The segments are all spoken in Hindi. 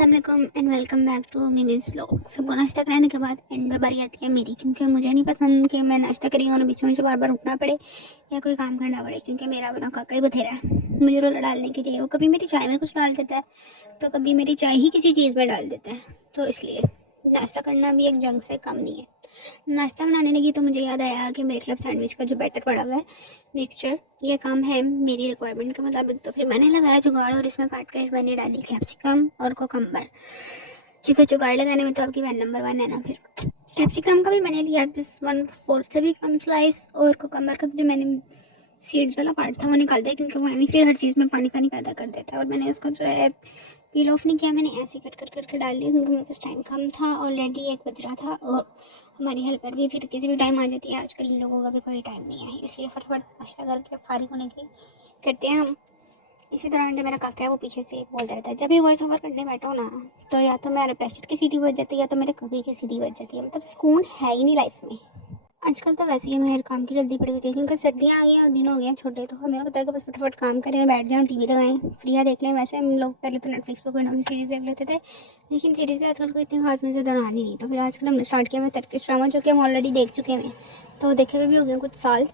अस्सलाम वालेकुम and welcome back to Mimi's vlog. सबको नाश्ता कराने के बाद एंड में बारी आती है मेरी, क्योंकि मुझे नहीं पसंद कि मैं नाश्ता करी और बीच में से बार बार उठना पड़े या कोई काम करना पड़े, क्योंकि मेरा बना काका ही बथेरा है मुझे रोला डालने के लिए। वो कभी मेरी चाय में कुछ डाल देता है तो कभी मेरी चाय ही किसी चीज़ में डाल देता है, तो इसलिए नाश्ता करना भी एक जंग से कम नहीं है। नाश्ता बनाने लगी तो मुझे याद आया कि मेरे क्लब सैंडविच का जो बैटर पड़ा हुआ है, मिक्सचर, ये काम है मेरी रिक्वायरमेंट के मुताबिक। तो फिर मैंने लगाया जुगाड़ और इसमें काट कर मैंने डाली कैप्सिकम और कोकम्बर, क्योंकि जुगाड़ लगाने में तो आपकी वैन नंबर 1 है ना। फिर कैप्सिकम का भी मैंने लिया जिस 1/4 से भी कम स्लाइस, और कोकम्बर का जो मैंने सीड्स वाला पार्ट था वो निकाल दिया, क्योंकि वो हमें फिर हर चीज़ में पानी पानी पैदा कर देता है। और मैंने उसको जो है पील ऑफ नहीं किया, मैंने ऐसे कट कट करके डाल लिया, क्योंकि मेरे पास टाइम कम था, ऑलरेडी 1 बज रहा था और हमारी हेल्पर भी फिर किसी भी टाइम आ जाती है। आजकल इन लोगों का भी कोई टाइम नहीं है, इसलिए फटाफट नाश्ता करके फारिग होने की करते हैं हम। इसी दौरान जो मेरा काका है वो पीछे से बोलता रहता है, जब भी वॉइस ओवर करने बैठो ना तो या तो मेरे प्रेशर की सीटी बज जाती है या तो मेरे काके की सीटी बज जाती है। मतलब सुकून है ही नहीं लाइफ में। आजकल तो वैसे ही हमें हर काम की जल्दी पड़ी हुई थी, क्योंकि सर्दियाँ आ गई हैं और दिन हो गए हैं छोटे, तो हमें होता है कि बस फटाफट काम करें, बैठ जाएं, टीवी लगाएं, फ्रिया देख लें। वैसे हम लोग पहले तो नेटफ्लिक्स पे कोई ना कोई सीरीज़ देख लेते थे, लेकिन सीरीज़ भी आजकल कोई इतनी खास मज़ेदार आ नहीं रही। तो फिर आजकल हमने स्टार्ट किया है टर्किश ड्रामा, जो कि हम ऑलरेडी देख चुके हैं, तो देखे हुए भी हो गए कुछ साल।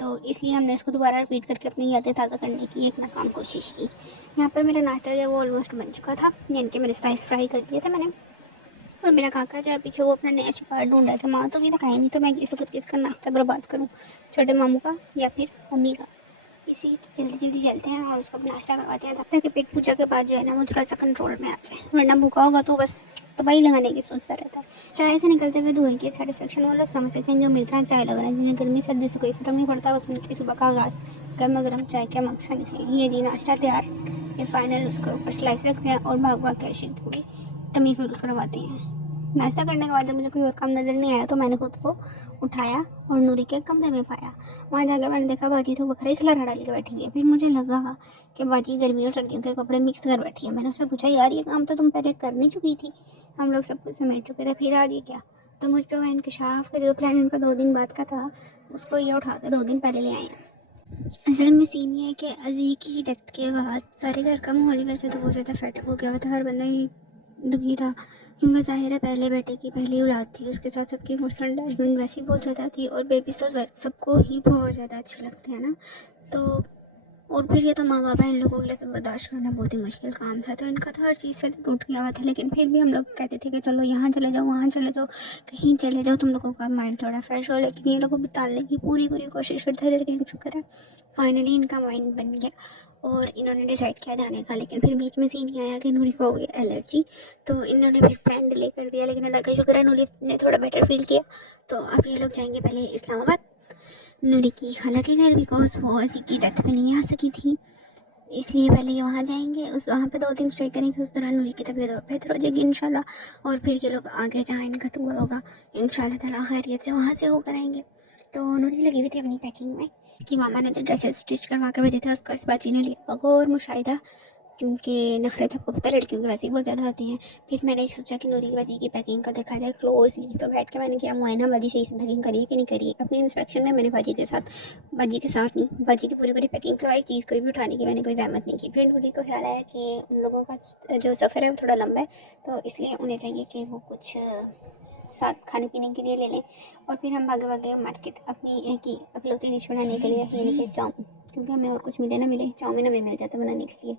तो इसलिए हमने इसको दोबारा रिपीट करके अपनी यादें ताज़ा करने की एक नाकाम कोशिश की। यहाँ पर मेरा नाश्ता जो है वो ऑलमोस्ट बन चुका था, यानी कि मेरे स्लाइस फ्राई कर दिए थे मैंने। और मेरा काका जो है पीछे वो अपना नया शिकार ढूंढ रहा था। माँ तो भी दिखाई नहीं, तो मैं किसी खुद किसका नाश्ता बर्बाद करूँ, छोटे मामू का या फिर मम्मी का। इसी जल्दी जल्दी चलते हैं और उसको नाश्ता करवाते हैं, तब तक कि पेट पूजा के बाद जो है ना वो थोड़ा सा कंट्रोल में आ जाए, वरना भूखा होगा तो बस तबाही लगाने की सोचता रहता है। चाय से निकलते हुए धुएं की सेटिस्फेक्शन वो लोग समझ सकते हैं जो मेरी तरह चाय लग रहा है, जिन्हें गर्मी सर्दी से कोई फर्क नहीं पड़ता, बस उनकी सुबह का आगाज़ गर्मा गर्म चाय के मकसद से। ये जी नाश्ता तैयार, ये फाइनल उसके ऊपर स्लाइस रखते हैं और भाग भाग कैशियर की पूरी टमी फिल करवाते हैं। नाश्ता करने के बाद जब मुझे कोई और काम नज़र नहीं आया तो मैंने खुद को उठाया और नूरी के कमरे में पाया। वहाँ जाकर मैंने देखा बाजी तो बखरे खिलाना डाल के बैठी है। फिर मुझे लगा कि बाजी गर्मी और सर्दियों के कपड़े मिक्स कर बैठी है। मैंने उससे पूछा, यार ये काम तो तुम पहले कर नहीं चुकी थी, हम लोग सब कुछ समेट चुके थे, फिर आज ये क्या? तो मुझ पर वह इंकशाफ का जो प्लान उनका 2 दिन बाद का था, उसको ये उठा के 2 दिन पहले ले आए हैं। असल में सीन ये है कि अजी की डेथ के बाद सारे घर का माहौल ही वैसे तो बहुत ज़्यादा फेटअप हो गया हुआ था, हर बंदा ही दुखी था, क्योंकि ज़ाहिर है पहले बेटे की पहली औलाद थी, उसके साथ सबकी इमोशनल अटैचमेंट वैसे ही बहुत ज़्यादा थी, और बेबीज तो सबको ही बहुत ज़्यादा अच्छे लगते हैं ना। तो और फिर ये तो माँ बाप हैं, इन लोगों के लिए तो बर्दाश्त करना बहुत ही मुश्किल काम था। तो इनका तो हर चीज़ से टूट गया हुआ था, लेकिन फिर भी हम लोग कहते थे कि चलो यहाँ चले जाओ, वहाँ चले जाओ, कहीं चले जाओ, तुम लोगों का माइंड थोड़ा फ्रेश हो। लेकिन ये लोगों को टालने की पूरी पूरी कोशिश करते थे, लेकिन शुक्र है फाइनली इनका माइंड बन गया और इन्होंने डिसाइड किया जाने का। लेकिन फिर बीच में सीन आया कि नूरी को हो गई एलर्जी, तो इन्होंने फिर प्लान डिले कर दिया। लेकिन अल्लाह का शुक्र है नूरी ने थोड़ा बेटर फील किया। तो अब ये लोग जाएंगे पहले इस्लामाबाद, नूरी की खाला के घर, बिकॉज वो अजी की डेथ में नहीं आ सकी थी, इसलिए पहले ये वहाँ जाएंगे। उस वहाँ पे 2 दिन स्टे करेंगे। उस दौरान नूरी की तबीयत और बेहतर हो जाएगी इंशाल्लाह, और फिर ये लोग आगे जहाँ इनका टूर होगा इंशाल्लाह ताला खैरियत से वहाँ से होकर आएंगे। तो नूरी लगी हुई थी अपनी पैकिंग में कि मामा ने जो ड्रेसेस स्टिच करवा के भेजे थे उसका इस बाजी ने लिया बगौर मुशाहिदा, क्योंकि नखरे तो आपको पता लड़कियों के वैसे ही बहुत ज़्यादा होते हैं। फिर मैंने सोचा कि नूरी बाजी की पैकिंग को देखा जाए क्लोजली, तो बैठ के मैंने किया मुआयना बाजी सही से पैकिंग करी है कि नहीं करी है। अपने इंस्पेक्शन में मैंने बाजी के साथ नहीं, बाजी की पूरी पूरी पैकिंग करवाई, चीज़ कोई भी उठाने की मैंने कोई जहमत नहीं की। फिर नूरी को ख्याल आया कि उन लोगों का जो सफ़र है वो थोड़ा लंबा है, तो इसलिए उन्हें चाहिए कि वो कुछ साथ खाने पीने के लिए ले लें। और फिर हम भागे भागे मार्केट अपनी की अकलौती डिश बनाने के लिए, यानी कि चाउमीन, क्योंकि हमें और कुछ मिले ना मिले चाउमीन हमें मिल जाता बनाने के लिए।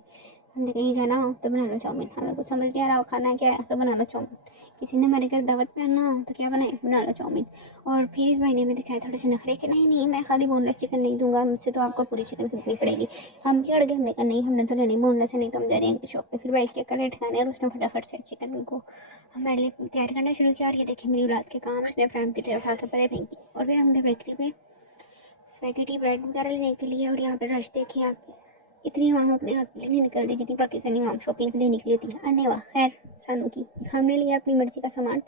हमने कहीं जाना हो तो बना लो चाउमीन, हमें कुछ समझ नहीं आ रहा खाना क्या है तो बना लो चाउमीन, किसी ने हमारे घर दावत पे आना हो तो क्या बनाए, बना लो चाउमीन। और फिर इस महीने में दिखाए थोड़े से नखरे कि नहीं नहीं मैं खाली बोनलेस चिकन नहीं दूंगा, मुझसे तो आपको पूरी चिकन खरीदनी पड़ेगी। हम भी अड़ गए, हमने कहा नहीं हमने तो लेनी बोनलेस है, नहीं तो हम जा रहे हैं शॉप पे। फिर बाइक के रेट खाने, और उसने फटाफट से चिकन को हमारे लिए तैयार करना शुरू किया। और ये देखिए मेरी औलाद के काम, उसने फ्राइम की ट्रे उठा के परे फेंकी। और फिर हम गए बेकरी में स्पैगेटी ब्रेड वगैरह लेने के लिए, और यहाँ पे रश देखिए आप, इतनी माम अपने हाथ में नहीं निकल दी जितनी पाकिस्तानी माम शॉपिंग के लिए निकली होती है। अने वाह, खैर सानू की, हमने लिया अपनी मर्जी का सामान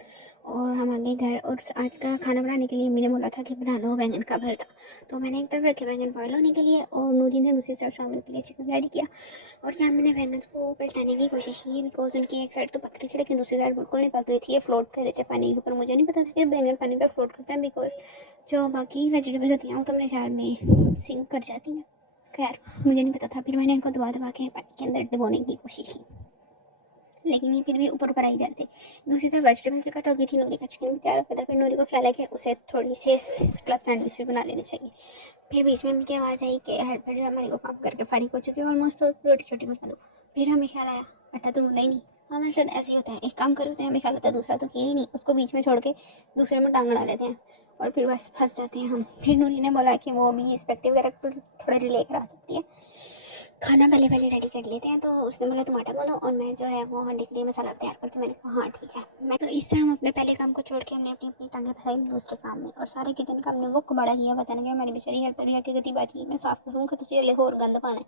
और हम आ गए घर। और आज का खाना बनाने के लिए मैंने बोला था कि बना लो बैंगन का भरता, तो मैंने एक तरफ रखे बैंगन बॉयल होने के लिए और नूरी ने दूसरी तरफ शामिल के लिए चिकन रेडी किया। और यहाँ मैंने बैंगन को पलटाने की कोशिश की, बिकॉज उनकी एक साइड तो पक रही थी लेकिन दूसरी साइड बिल्कुल नहीं पक रही थी, ये फ्लोट कर रहे थे पानी के ऊपर। मुझे नहीं पता था कि बैंगन पानी पर फ्लोट करते हैं, बिकॉज जो बाकी वेजिटेबल्स होती हैं वो तो मेरे ख्याल में सिंक कर जाती हैं। खैर मुझे नहीं पता था। फिर मैंने इनको दबा दबा के पानी के अंदर डुबोने की कोशिश की, लेकिन ये फिर भी ऊपर ऊपर आई जाते। दूसरी तरफ वेजिटेबल्स भी कट हो गई थी, नूरी का चिकन भी तैयार हो गया था। फिर नूरी को ख्याल है कि उसे थोड़ी सी क्लब सैंडविच भी बना लेनी चाहिए। फिर बीच में मुझे आवाज़ आई कि हेल्पर जो हमारी वो काम करके फारिग हो चुकी है ऑलमोस्ट, तो रोटी छोटी बना दो। फिर हमें ख्याल आया आटा तो गूंदा ही नहीं। हमारे साथ ऐसे ही होता है, एक काम कर होते हैं, हमें ख्याल होता है दूसरा तो किया ही नहीं, उसको बीच में छोड़ के दूसरे में टांग अड़ा लेते हैं और फिर बस फंस जाते हैं हम। फिर नूरी ने बोला कि वो भी रिस्पेक्टिव कैरेक्टर थोड़ा रिले करा सकती है, खाना पहले पहले रेडी कर लेते हैं। तो उसने बोला तुम आटा गूंदो और मैं जो है वो हांडी के लिए मसाला तैयार करती हूँ। मैंने कहा हाँ ठीक है। मैं तो इस तरह हम अपने पहले काम को छोड़ के हमने अपनी अपनी टांगें फंसाई दूसरे काम में, और सारे किचन का हमने वो कबाड़ा किया। पता नहीं हमारी बेचारी हेल्पर जाके गति बाजी मैं साफ करूँगा तुझे अगले और गंद पाना है।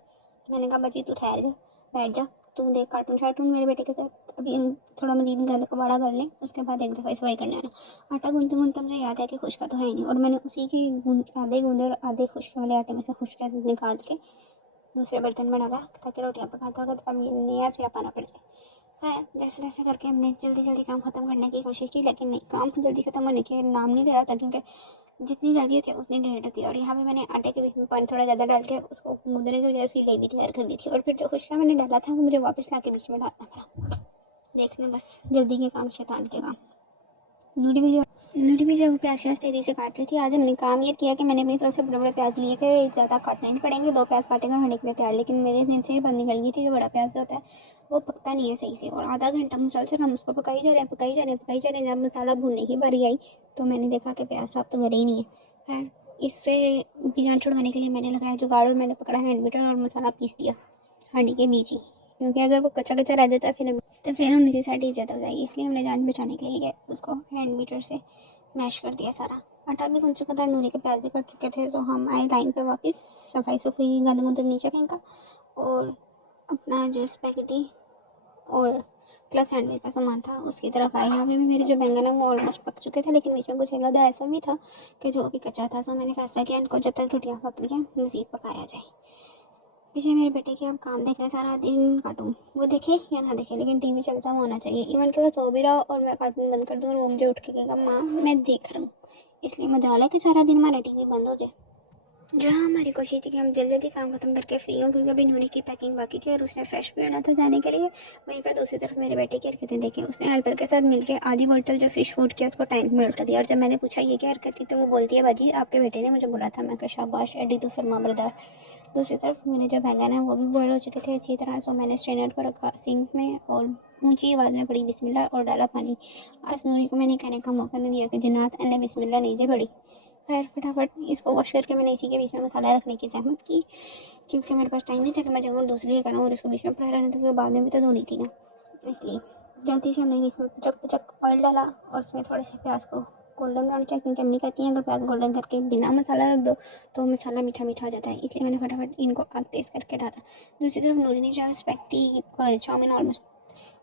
तो मैंने कहा बाजी तू ठहर जा, बैठ जा, तू देख कार्टून शार्टून मेरे बेटे के साथ, अभी हम थोड़ा मजीद गंद कबाड़ा कर लें, उसके बाद एक दफ़ा सफाई करने आना। आटा गूंदते गूंदते मुझे याद है कि खुशका तो है ही नहीं, और मैंने उसी के आधे गूंदे और आधे खुशके वाले आटे में से खुशका निकाल के दूसरे बर्तन में डाला ताकि रोटियां पकाता होगा तो अब नया से पाना पड़ जाए। खैर जैसे तैसे करके हमने जल्दी जल्दी काम ख़त्म करने की कोशिश की, लेकिन नहीं, काम जल्दी ख़त्म होने के नाम नहीं ले रहा था, क्योंकि जितनी जल्दी होती है उतनी लेट होती है। और यहाँ पे मैंने आटे के बीच में पानी थोड़ा ज़्यादा डाल के उसको मुद्रे की वजह उसकी ग्रेवी तैयार कर दी थी, और फिर जो खुशका मैंने डाला था वो मुझे वापस ला के बीच में डालना पड़ा। देखने बस जल्दी के काम शैतान के काम। नूरी भी जब प्याज श्याज तेज़ी से काट रही थी, आज हमने काम ये किया कि मैंने अपनी तरफ से बड़े बड़े प्याज लिए कि ज़्यादा काटने नहीं पड़ेंगे, 2 प्याज काटेंगे और होने के लिए तैयार। लेकिन मेरे दिन से ये बात निकल गई थी कि बड़ा प्याज जो होता है वो पकता नहीं है सही से, और आधा घंटा मुसलसल हम उसको पकाई जा रहे हैं पकाई जा रहे हैं पकाई जा रहे हैं। जब मसाला भूनने की बारी आई तो मैंने देखा कि प्याज साफ तो भरे ही नहीं है। खैर इससे की जान छुड़वाने के लिए मैंने लगाया जुगाड़, और मैंने पकड़ा हैंड बीटर और मसाला पीस दिया हांडी के बीच ही, क्योंकि अगर वो कच्चा कच्चा रह जाता फिर हम नीचे साइड इज्जत हो जाएगी। इसलिए हमने जान बचाने के लिए उसको हैंड बीटर से मैश कर दिया सारा। आटा भी गूंद चुका था, नूरी के प्याज भी कट चुके थे। तो हम आए लाइन पे वापस, सफाई सफाई गंद गुंद नीचे फेंका और अपना जो स्पैगेटी और क्लब सैंडविच का सामान था उसकी तरफ आए। यहाँ पे भी मेरे जो बैंगन है वो ऑलमोस्ट पक चुके थे, लेकिन बीच में कुछ आधा ऐसा भी था कि जो अभी कच्चा था। तो मैंने फैसला किया इनको जब तक रोटियाँ पक रही हैं मज़ीद पकाया जाए। पीछे मेरे बेटे के अब काम देख ले, सारा दिन कार्टून वो देखे या ना देखे लेकिन टीवी चलता हुआ होना चाहिए। इवन के पास सो भी रहा और मैं कार्टून बंद कर दूँ और वो मुझे उठ के कहेगा माँ मैं देख रहा हूँ। इसलिए मजाल है कि सारा दिन हमारा टीवी बंद हो जाए। जहाँ हमारी कोशिश थी कि हम जल्दी जल्दी काम खत्म करके फ्री हो, क्योंकि अभी नूरी की पैकिंग बाकी थी और उसने फ्रेश भी होना था जाने के लिए। वहीं पर दूसरी तरफ मेरे बेटे की हरकतें देखें, उसने हेल्पर के साथ मिलकर आधी बोतल जो फिश फूड किया उसको टैंक में उल्टा दिया। और जब मैंने पूछा ये क्या हरकत थी तो वो बोलती है बाजी आपके बेटे ने मुझे बोला था। मैं कहा शाबाश एडी तो फरमा बरदार। दूसरी तरफ मेरे जो बैंगन है वो भी बॉयल हो चुके थे अच्छी तरह। सो मैंने स्ट्रेनर को रखा सिंक में और ऊंची आवाज़ में पड़ी बिस्मिल्लाह और डाला पानी। आज नूरी को मैंने कहने का मौका नहीं दिया कि जन्नत अल्लाह बिस्मिल्लाह नीचे पड़ी। खैर फटाफट इसको वॉश करके मैंने इसी के बीच में मसाला रखने की सहमत की, क्योंकि मेरे पास टाइम नहीं था कि मैं जाऊँ दूसरी लेकर आऊँ और इसको बीच में पड़ा रहने, तो बाद में भी तो धोनी थी ना। इसलिए जल्दी से हमने इसमें पुचक पुचक ऑयल डाला और इसमें थोड़े से प्याज को गोल्डन ब्राउन चाहिए, क्योंकि अम्मी कहती हैं अगर प्याज गोल्डन करके बिना मसाला रख दो तो मसाला मीठा मीठा हो जाता है। इसलिए मैंने फटाफट इनको आग तेज़ करके डाला। दूसरी तरफ नूरी ने जो स्पैगेटी चाउमीन ऑलमोस्ट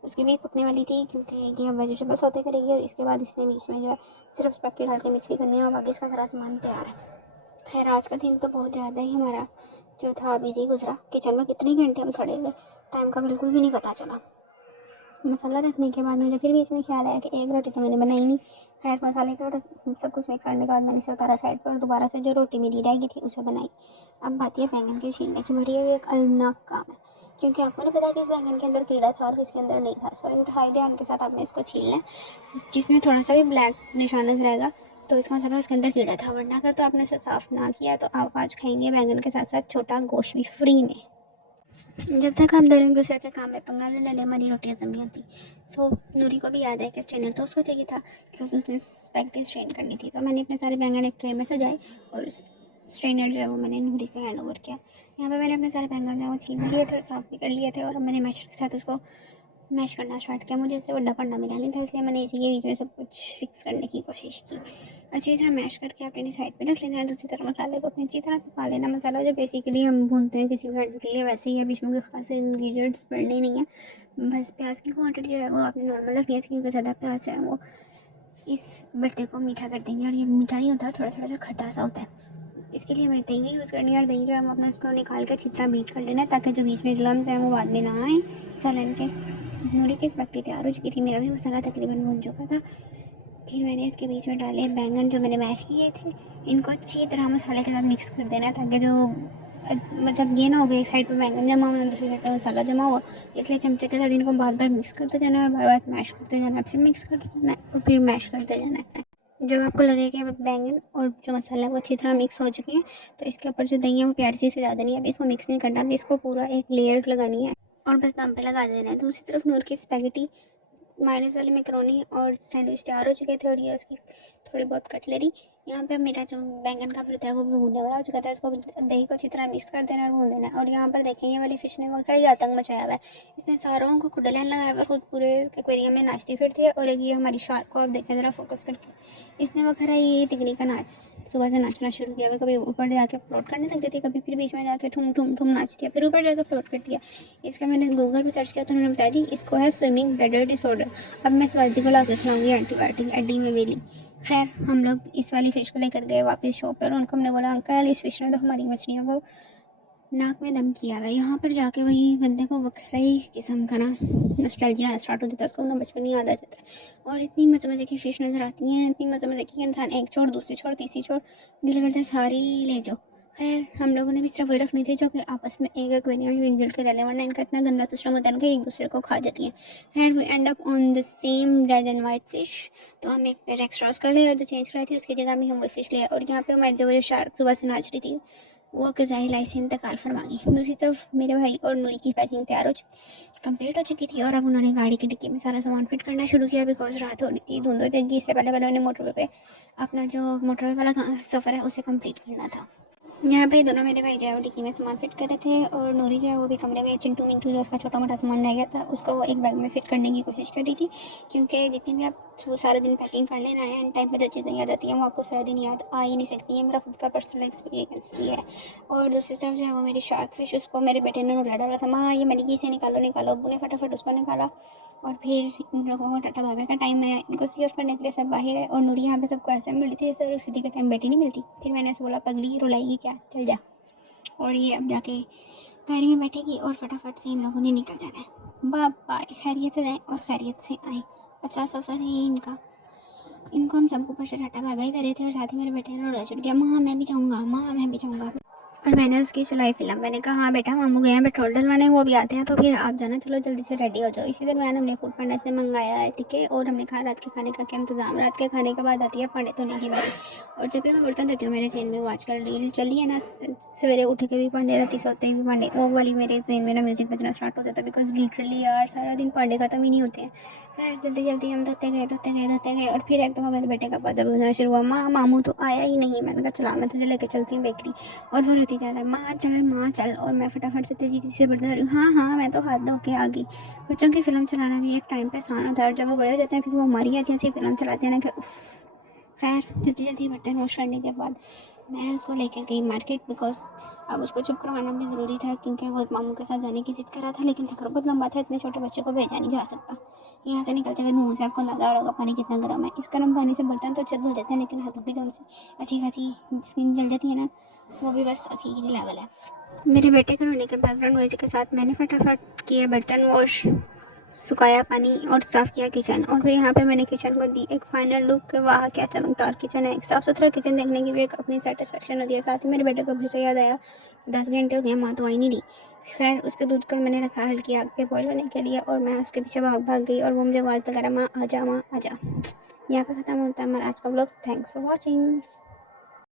उसकी भी पकने वाली थी, क्योंकि ये हम वेजिटेबल सौते करेंगे और इसके बाद इसने बीच में जो है सिर्फ स्पैगेटी डाल के मिक्सी करनी है और बाकी इसका सारा सामान तैयार है। खैर आज का दिन तो बहुत ज़्यादा ही हमारा जो था बिजी गुजरा। किचन में कितने घंटे हम खड़े हुए, टाइम का बिल्कुल भी नहीं पता चला। मसाला रखने के बाद मुझे फिर भी इसमें ख्याल आया कि एक रोटी तो मैंने बनाई नहीं। खैर मसाले को सब कुछ मिक्स करने के बाद मैंने इसे उतारा साइड पर और दोबारा से जो रोटी मेरी रह गई थी उसे बनाई। अब बात यह बैंगन के छीलने की, भरी हुई एक अलनाक काम है, क्योंकि आपको नहीं पता कि इस बैंगन के अंदर कीड़ा था और किसके अंदर नहीं था। सो इंतहाई ध्यान के साथ आपने इसको छीलना है। जिसमें थोड़ा सा भी ब्लैक निशान नजर आएगा तो इसका मतलब उसके अंदर कीड़ा था, वरना अगर तो आपने इसे साफ़ ना किया तो आप आज खाएंगे बैंगन के साथ साथ छोटा गोश्त भी फ्री में। जब तक हम दोनों एक दूसरे के काम में पंगा ले ले हमारी रोटियां जम गई थी। सो नूरी को भी याद है कि स्ट्रेनर तो उसको चाहिए था क्योंकि उसने स्पैगेटी स्ट्रेन करनी थी। तो मैंने अपने सारे बैंगन एक ट्रे में सजाए और स्ट्रेनर जो है वो मैंने नूरी को हैंड ओवर किया। यहाँ पे मैंने अपने सारे बैंगन जो है वो छील लिए थे और साफ़ भी कर लिए थे और मैंने मैशर के साथ उसको मैश करना स्टार्ट किया। मुझे इससे बड़ा पन्ना मिला नहीं था, इसलिए मैंने इसी के बीच में सब कुछ फिक्स करने की कोशिश की। अच्छी तरह मैश करके अपनी साइड पे रख लेना है। दूसरी तरफ मसाले को अपनी अच्छी तरह पका लेना। मसाला जो बेसिकली हम भूनते हैं किसी भी खाने के लिए वैसे ही है, बीच में कोई खास इंग्रेडिएंट्स पड़ने नहीं है। बस प्याज की क्वांटिटी जो है वो आपने नॉर्मल रखनी है, क्योंकि ज़्यादा प्याज जो है वो इस बट्टे को मीठा कर देंगे और ये मीठा नहीं होता, थोड़ा थोड़ा सा खट्टा सा होता है। इसके लिए हमें दही भी यूज़ करनी है और दही जो है हम अपने उसको निकाल के अच्छी तरह बीट कर लेना है ताकि जो बीच में लम्स हैं वो बाद में ना आए सलन के। नूरी की स्पैगेटी तैयार हो चुकी थी, मेरा भी मसाला तकरीबन भून चुका था। फिर मैंने इसके बीच में डाले बैंगन जो मैंने मैश किए थे। इनको अच्छी तरह मसाले के साथ मिक्स कर देना है ताकि जो मतलब ये ना हो गया एक साइड पे बैंगन जमा हुआ दूसरी साइड पे मसाला जमा हुआ, इसलिए चमचे के साथ इनको बार बार मिक्स करते जाना है और बार बार मैश करते जाना है, फिर मिक्स करते जाना है और फिर मैश करते जाना है। जब आपको लगे कि अब बैंगन और जो मसाला है वो अच्छी तरह मिक्स हो चुके हैं, तो इसके ऊपर जो दही है वो प्यारी सी सजा देनी है। अभी इसको मिक्स नहीं करना, अभी इसको पूरा एक लेयर लगानी है और बस दम पे लगा देना है। दूसरी तरफ नूर की स्पैगेटी मायोनीज वाली मैकरोनी और सैंडविच तैयार हो चुके थे और ये उसकी थोड़ी बहुत कटलरी। यहाँ पे मेरा जो बैंगन का भरता है वो भी भूनने वाला हो चुका था, इसको दही को अच्छी तरह मिक्स कर देना और भून देना है। और यहाँ पर देखें ये वाली फिश ने वो कई आतंक मचाया हुआ है, इसने सारों को खुडलाइन लगाया हुआ, खुद पूरे एक्वेरियम में नाचती फिरती है। और एक ये हमारी शार्क को आप देखें ज़रा फोकस करके, इसने वो खरा ये तिगड़ी का नाच सुबह से नाचना शुरू किया हुआ, कभी ऊपर जाके फ्लोट करने लग जाती है, कभी फिर बीच में जाके ठुम ठुम ठुम नाचती है, फिर ऊपर जाकर फ्लोट करती है। इसका मैंने गूगल पर सर्च किया तो उन्होंने बताया जी इसको है स्विमिंग ब्लैडर डिसऑर्डर। अब मैं शिवाजी को ला के खिलाऊंगी एंटीबायोटिक एडी में वेली। खैर हम लोग इस वाली फ़िश को लेकर गए वापस शॉप पर, उनको हमने बोला अंकल इस फिश ने तो हमारी मछलियों को नाक में दम किया हुआ है। यहाँ पर जाके वही बंदे को वखरा ही किस्म का ना नॉस्टैल्जिया स्टार्ट हो जाता है, उसको ना बचपन याद आ जाता है। और इतनी मज़े मज़े की फ़िश नज़र आती हैं, इतनी मज़े मज़े की इंसान एक छोड़ दूसरी छोड़ तीसरी छोड़ दिल करता है सारी ले जाओ। खैर हम लोगों ने भी सिर्फ वही रखनी थी जो कि आपस में एक एक्वेरियम में मिलजुल कर रह लें, वरना इनका इतना गंदा सिस्टम होता है कि एक दूसरे को खा जाती हैं। खैर we end up on the same red and white fish, तो हम एक पेयर एक्स्ट्रास कर ले और जो चेंज कराई थी उसकी जगह में हम वही फिश ले। और यहाँ पे हमारी जो शार्क सुबह से नाच रही थी वो कज़ाई लाई से इंतकाल फरमा गई। दूसरी तरफ मेरे भाई और नूरी की पैकिंग तैयार हो चुकी कंप्लीट हो चुकी थी और अब उन्होंने गाड़ी की डिक्की में सारा सामान फिट करना शुरू किया, बिकॉज रात हो रही थी, धुंध हो जाएगी। इससे पहले पहले उन्हें मोटरवे पे अपना जो मोटरवे वाला सफ़र है उसे कंप्लीट करना था। यहाँ पे दोनों मेरे भाई जो है वो डिक्की में सामान फिट कर रहे थे और नूरी जो है वो भी कमरे में चिंटू मिंटू जो उसका छोटा मोटा सामान रह गया था उसको वो एक बैग में फिट करने की कोशिश कर रही थी, क्योंकि जितनी भी आप वो सारा दिन पैकिंग कर लेना है एंड टाइम पर जो चीज़ें याद आती हैं वो आपको सारा दिन याद आ ही नहीं सकती है। मेरा खुद का पर्सनल एक्सपीरियंस भी है। और दूसरी तरफ जो है वो मेरी शार्क फिश, उसको मेरे बेटे ने रुला डाला था, माँ ये मटकी से निकालो निकालो। अब्बू ने फटाफट उसको निकाला और फिर इन लोगों को टाटा बाय बाय का टाइम है, इनको सी ऑफ करने के लिए सब बाहर है। और नूरी यहाँ पे सबको ऐसे मिली थी जैसे रुखसती के टाइम बेटी नहीं मिलती। फिर मैंने ऐसे बोला पगली रुलाएगी क्या, चल जा। और ये अब जाके गाड़ी में बैठेगी और फटाफट से इन लोगों ने निकल जाना है। बाय बाय, खैरियत से जाएँ और खैरियत से आएँ। अच्छा सफ़र है ये इनका। इनको हम सबको ऊपर से टाटा बाय बाय कर रहे थे और साथ ही मेरे बेटे ने रोना छूट गया, माँ मैं भी जाऊँगा, माँ मैं भी जाऊँगा। और मैंने उसकी चलाई फिल्म, मैंने कहा हाँ बेटा मामू गए हैं पेट्रोल डलवाने, वो भी आते हैं तो फिर आप जाना, चलो जल्दी से रेडी हो जाओ। इसी दरम्यान हमने फूड पांडा से मंगाया है टिकट और हमने कहा रात के खाने का क्या इंतजाम। रात के खाने के बाद आती है पानी धोने की बारी। और जब भी मैं बर्तन धोती हूँ मेरे जहन में वो आजकल रील चली है ना, सवेरे उठ के भी पांडे राती सोते ही भी पांडे, वो वाली मेरे जहन में ना म्यूज़िक बजना स्टार्ट हो जाता है, बिकॉज लिटरली यार सारा दिन पांडे खत्म ही नहीं होते हैं। खैर जल्दी जल्दी हम धोते गए और फिर एक दफ़ा मेरे बेटे का पौधा बुझना शुरू हुआ, माँ मामू तो आया ही नहीं। मैंने कहा चला मैं तुझे लेके चलती हूँ बेकरी। और वो रहती जा रहा है माँ चल। और मैं फटाफट से तेज़ी से बर्तन धो रही हूँ, हाँ हाँ मैं तो हाथ धो के आ गई। बच्चों की फ़िल्म चलाना भी एक टाइम पे आसान होता है और जब वो बड़े हो जाते हैं फिर वो हमारी ऐसी ऐसी फ़िल्म चलाते हैं ना कि उफ़। खैर जल्दी जल्दी बर्तन वॉश करने के बाद मैं उसको लेकर गई मार्केट, बिकॉज अब उसको चुप करवाना भी ज़रूरी था क्योंकि वो मामू के साथ जाने की ज़िद कर रहा था, लेकिन सफ़र बहुत लंबा था, इतने छोटे बच्चे को भेजा नहीं जा सकता। यहाँ से निकलते हुए धुआं से आपको अंदाज़ा हो होगा पानी कितना गर्म है। इस गर्म पानी से बर्तन तो अच्छे धुल जाते हैं लेकिन हाथों की जो उनसे अच्छी खासी स्किन जल जाती है ना, वो भी बस अभी लेवल है। मेरे बेटे के रोने के बैकग्राउंड म्यूजिक के साथ मैंने फटाफट किया बर्तन वॉश, सुखाया पानी और साफ़ किया किचन। और फिर यहाँ पे मैंने किचन को दी एक फाइनल लुक, वाह क्या चमकदार किचन है। एक साफ़ सुथरा किचन देखने की भी एक अपनी सेटिस्फेक्शन होती है। साथ ही मेरे बेटे को भी से याद आया 10 घंटे हो गए माँ तो आई नहीं दी। खैर उसके दूध को मैंने रखा हल्की आग पे बॉयल होने के लिए और मैं उसके पीछे भाग गई और वो मुझे आवाज़ लगा रहा माँ आजा माँ आजा। यहाँ पे ख़त्म होता है हमारा आज का व्लॉग। Thanks for watching.